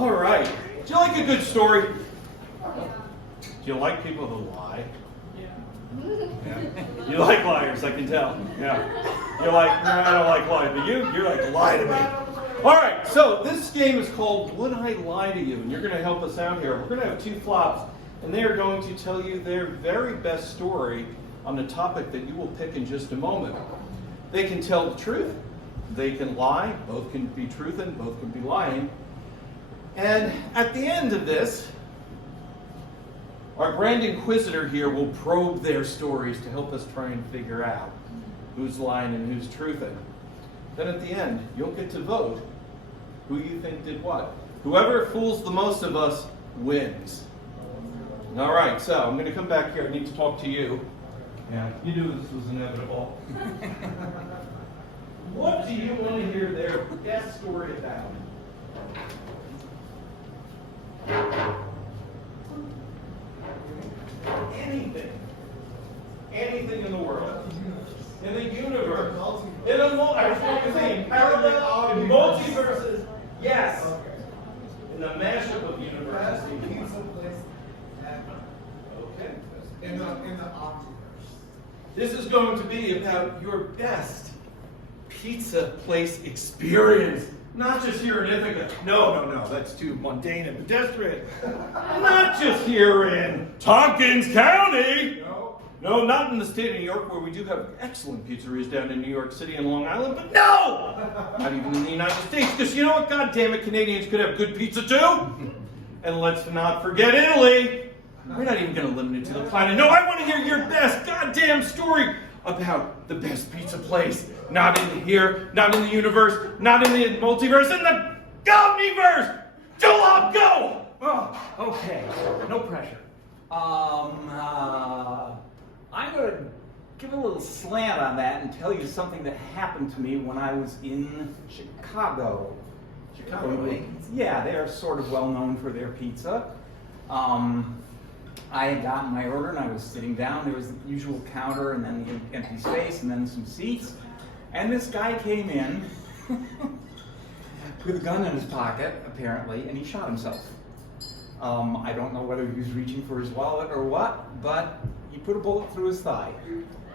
All right. Do you like a good story? Do you like people who lie? Yeah. You like liars, I can tell. Yeah. You're like, no, I don't like lying. But you're like, lie to me. All right. So this game is called Would I Lie to You? And you're going to help us out here. We're going to have two flops, and they are going to tell you their very best story on the topic that you will pick in just a moment. They can tell the truth. They can lie. Both can be truth and both can be lying. And at the end of this, our grand inquisitor here will probe their stories to help us try and figure out who's lying and who's truthing. Then at the end, you'll get to vote who you think did what. Whoever fools the most of us wins. All right, so I'm going to come back here. I need to talk to you. Yeah, you knew this was inevitable. What do you want to hear their best story about? Anything. Anything in the world. In the universe. In the parallel, in multiverses. Yes. In the mashup of universes. Okay. In the omniverse. This is going to be about your best pizza place experience. Not just here in Ithaca. No, that's too mundane and pedestrian. Not just here in Tompkins County. No, not in the state of New York, where we do have excellent pizzerias down in New York City and Long Island, but no! Not even in the United States, because you know what? God damn it, Canadians could have good pizza too. And let's not forget Italy. We're not even going to limit it to the planet. No, I want to hear your best goddamn story about the best pizza place. Not in here, not in the universe, not in the multiverse, in the Comediverse! Jalop, go! Oh, okay. No pressure. I'm going to give a little slant on that and tell you something that happened to me when I was in Chicago. Chicago? Yeah, they're sort of well known for their pizza. I had gotten my order and I was sitting down. There was the usual counter and then the empty space and then some seats. And this guy came in with a gun in his pocket, apparently, and he shot himself. I don't know whether he was reaching for his wallet or what, but he put a bullet through his thigh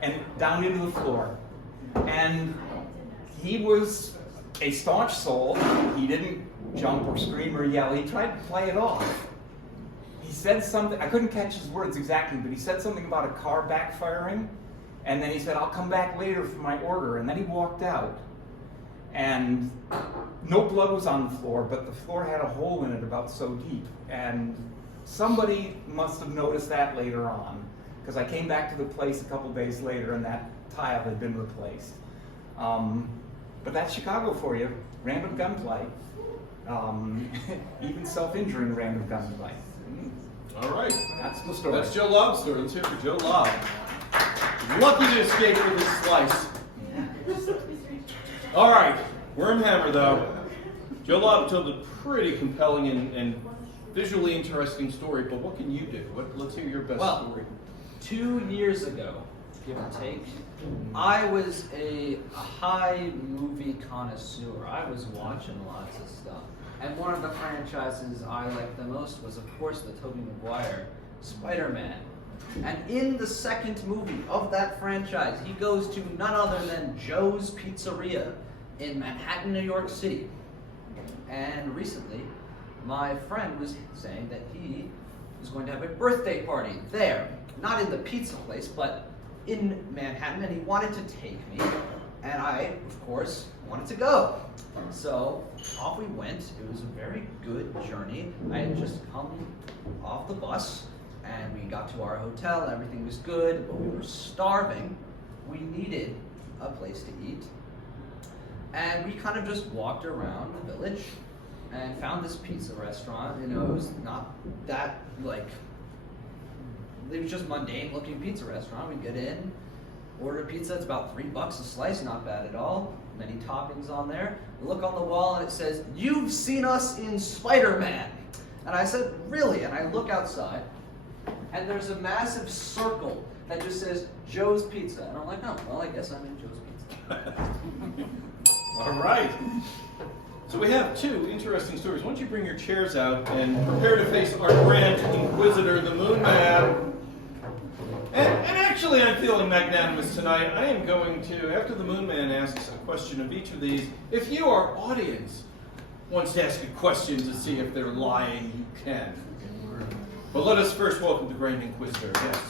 and down into the floor. And he was a staunch soul. He didn't jump or scream or yell. He tried to play it off. He said something, I couldn't catch his words exactly, but he said something about a car backfiring. And then he said, I'll come back later for my order. And then he walked out. And no blood was on the floor, but the floor had a hole in it about so deep. And somebody must have noticed that later on, because I came back to the place a couple days later and that tile had been replaced. But that's Chicago for you. Random gunplay. Even self-injuring random gunplay. All right. That's the story. That's Joe Lob's story. Let's hear for Joe Lob. Lucky to escape with this slice. All right. Wormhammer, though. Joe Lob told a pretty compelling and visually interesting story, but what can you do? Let's hear your best story. 2 years ago, give or take, I was a high movie connoisseur. I was watching lots of stuff. And one of the franchises I liked the most was, of course, the Tobey Maguire Spider-Man. And in the second movie of that franchise, he goes to none other than Joe's Pizzeria in Manhattan, New York City. And recently, my friend was saying that he was going to have a birthday party there. Not in the pizza place, but in Manhattan, and he wanted to take me. And I, of course, wanted to go. So off we went. It was a very good journey. I had just come off the bus, and we got to our hotel. Everything was good, but we were starving. We needed a place to eat. And we kind of just walked around the village and found this pizza restaurant. You know, it was not that, it was just mundane looking pizza restaurant. We get in, order pizza. It's about $3 a slice, not bad at all. Many toppings on there. We look on the wall and it says, "You've seen us in Spider-Man." And I said, "Really?" And I look outside and there's a massive circle that just says Joe's Pizza. And I'm like, "Oh, well, I guess I'm in Joe's Pizza." All right. So we have two interesting stories. Why don't you bring your chairs out and prepare to face our Grand Inquisitor, the Moon Man. And actually, I'm feeling magnanimous tonight. I am going to, after the Moon Man asks a question of each of these, if you, our audience, wants to ask a question to see if they're lying, you can. But let us first welcome the Grand Inquisitor. Yes.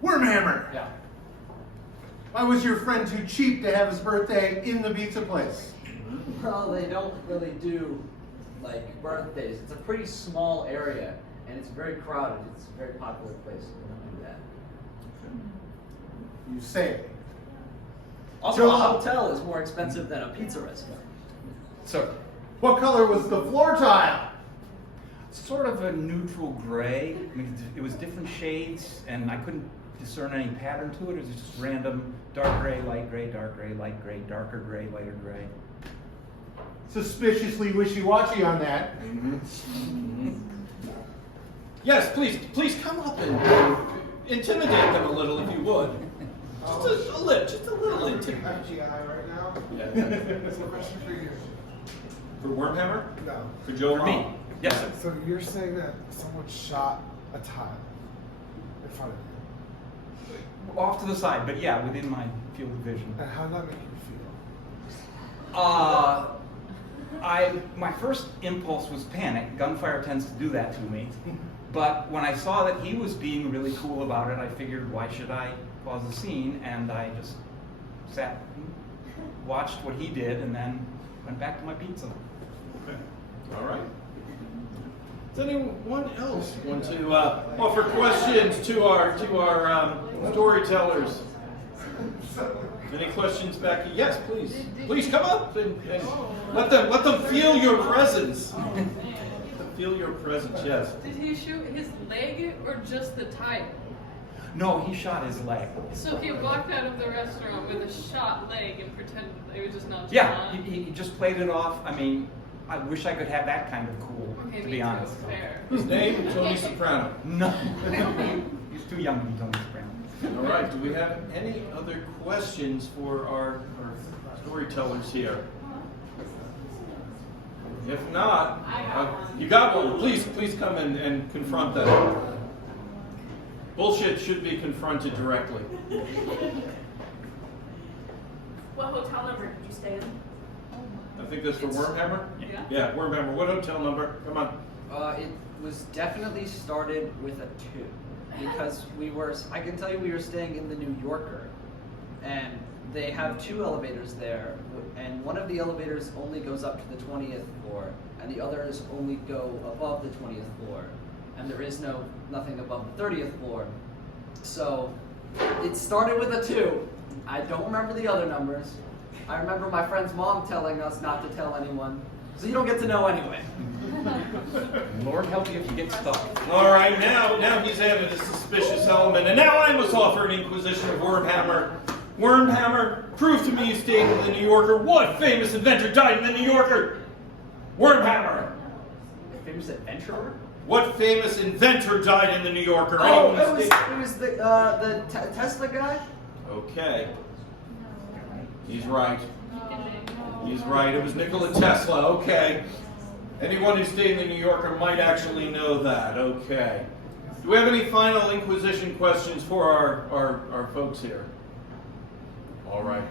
Wormhammer! Yeah. Why was your friend too cheap to have his birthday in the pizza place? Well, they don't really do like birthdays. It's a pretty small area, and it's very crowded. It's a very popular place. They don't do that. You say. Also, a hotel is more expensive than a pizza restaurant. So, What color was the floor tile? Sort of a neutral gray. I mean, it was different shades, and I couldn't discern any pattern to it. It was just random dark gray, light gray, darker gray, lighter gray. Suspiciously wishy-washy on that. yes, please come up and intimidate them a little if you would. Just a little intimidation. Actually, right now, Yeah. it's a question for you. For Wormhammer? No. For Joe? For me. Yes, sir. So you're saying that someone shot a tile in front of you. Off to the side, but yeah, within my field of vision. And how did that make you feel? My first impulse was panic. Gunfire tends to do that to me. But when I saw that he was being really cool about it, I figured, why should I cause a scene? And I just sat, watched what he did, and then went back to my pizza. Okay. All right. Does anyone else want to offer questions to our storytellers? Any questions back? Yes, please. Please come up and let them feel your presence. Feel your presence. Yes. Did he shoot his leg or just the tile? No, he shot his leg. So he walked out of the restaurant with a shot leg and pretended that it was just not Yeah, he just played it off. I mean, I wish I could have that kind of cool, Okay, to me be too, honest. fair. His name, Tony Soprano. No, he's too young to be Tony Soprano. All right. Do we have any other questions for our storytellers here? If not, you got one. Please come and confront that. Bullshit should be confronted directly. What hotel number did you stay in? I think that's for Wormhammer? Yeah. Yeah, Wormhammer. What hotel number? Come on. It was definitely started with a 2 because I can tell you we were staying in the New Yorker, and they have 2 elevators there, and one of the elevators only goes up to the 20th floor, and the others only go above the 20th floor, and there is nothing above the 30th floor. So it started with a 2. I don't remember the other numbers. I remember my friend's mom telling us not to tell anyone, so you don't get to know anyway. Lord help you if you get stuck. All right, now he's added a suspicious element, and now I must offer an inquisition of Wormhammer. Wormhammer, prove to me you stayed in the New Yorker. What famous inventor died in the New Yorker? Wormhammer. Famous adventurer? What famous inventor died in the New Yorker? Oh, Anyone it stay- was the Tesla guy? Okay. He's right. He's right. It was Nikola Tesla. Okay. Anyone who stayed in the New Yorker might actually know that. Okay. Do we have any final Inquisition questions for our folks here? All right.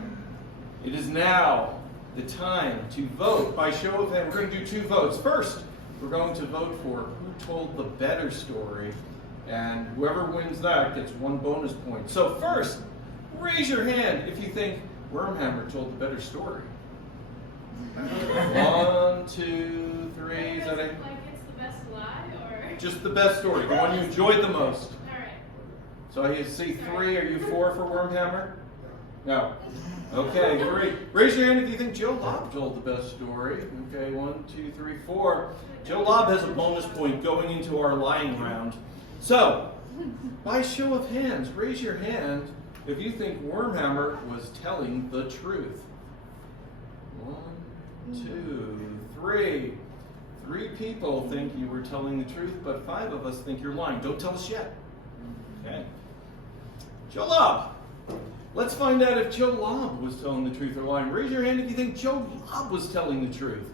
It is now the time to vote by show of hands. We're going to do 2 votes. First, we're going to vote for who told the better story, and whoever wins that gets 1 bonus point. So first, raise your hand if you think Wormhammer told the better story. 1, 2, 3. Is that it? Like it's the best lie, or? Just the best story, the one you enjoyed the most. Alright. So I see 3. Are you 4 for Wormhammer? No. Okay, 3. Raise your hand if you think Joe Lobb told the best story. Okay, 1, 2, 3, 4. Joe Lobb has a bonus point going into our lying round. So, by show of hands, raise your hand if you think Wormhammer was telling the truth. 1, 2, 3. 3 people think you were telling the truth, but 5 of us think you're lying. Don't tell us yet. Okay. Joe Lobb, Let's find out if Joe Lob was telling the truth or lying. Raise your hand if you think Joe Lob was telling the truth.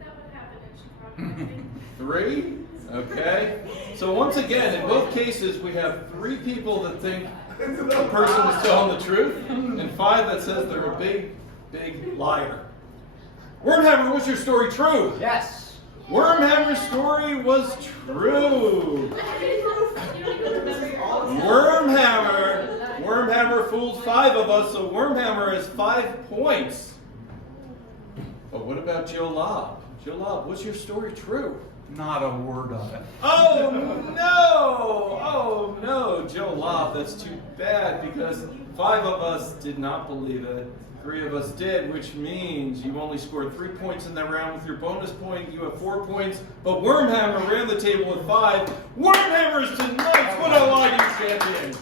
That would happen in Chicago, I think. 3? Okay. So once again, in both cases, we have 3 people that think the person is telling the truth, and 5 that says they're a big, big liar. Wormhammer, was your story true? Yes. Wormhammer's story was true. Wormhammer fooled 5 of us, so Wormhammer has 5 points. But what about Joe Lob? Joe Lob, was your story true? Not a word of it. Oh no! Oh no, Joe Lob, that's too bad because 5 of us did not believe it. 3 of us did, which means you only scored 3 points in that round. With your bonus point, you have 4 points. But Wormhammer ran the table with 5. Wormhammer is tonight's What I Like champion.